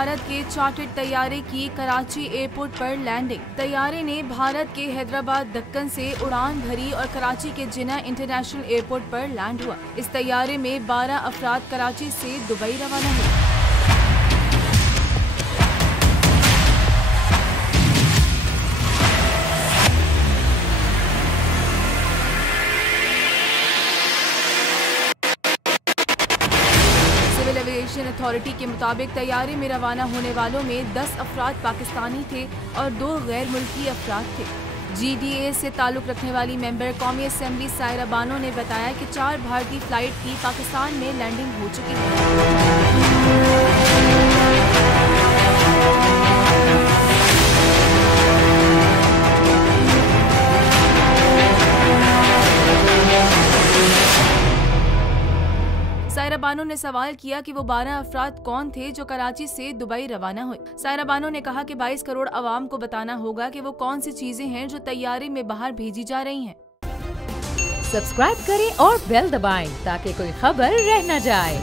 भारत के चार्टर्ड तैयारे की कराची एयरपोर्ट पर लैंडिंग। तैयारे ने भारत के हैदराबाद दक्कन से उड़ान भरी और कराची के जिन्ना इंटरनेशनल एयरपोर्ट पर लैंड हुआ। इस तैयारे में 12 अफराद कराची से दुबई रवाना हुए। सिविल एविएशन अथॉरिटी के मुताबिक तैयारे में रवाना होने वालों में 10 अफराद पाकिस्तानी थे और 2 गैर मुल्की अफराद थे। GDA से ताल्लुक रखने वाली मेंबर कौमी असेंबली सायरा बानो ने बताया कि 4 भारतीय फ्लाइट की पाकिस्तान में लैंडिंग हो चुकी है। सायरा बानो ने सवाल किया कि वो 12 अफराद कौन थे जो कराची से दुबई रवाना हुए। सायरा बानो ने कहा कि 22 करोड़ अवाम को बताना होगा कि वो कौन सी चीजें हैं जो तैयारे में बाहर भेजी जा रही हैं। सब्सक्राइब करें और बेल दबाएं ताकि कोई खबर रह न जाए।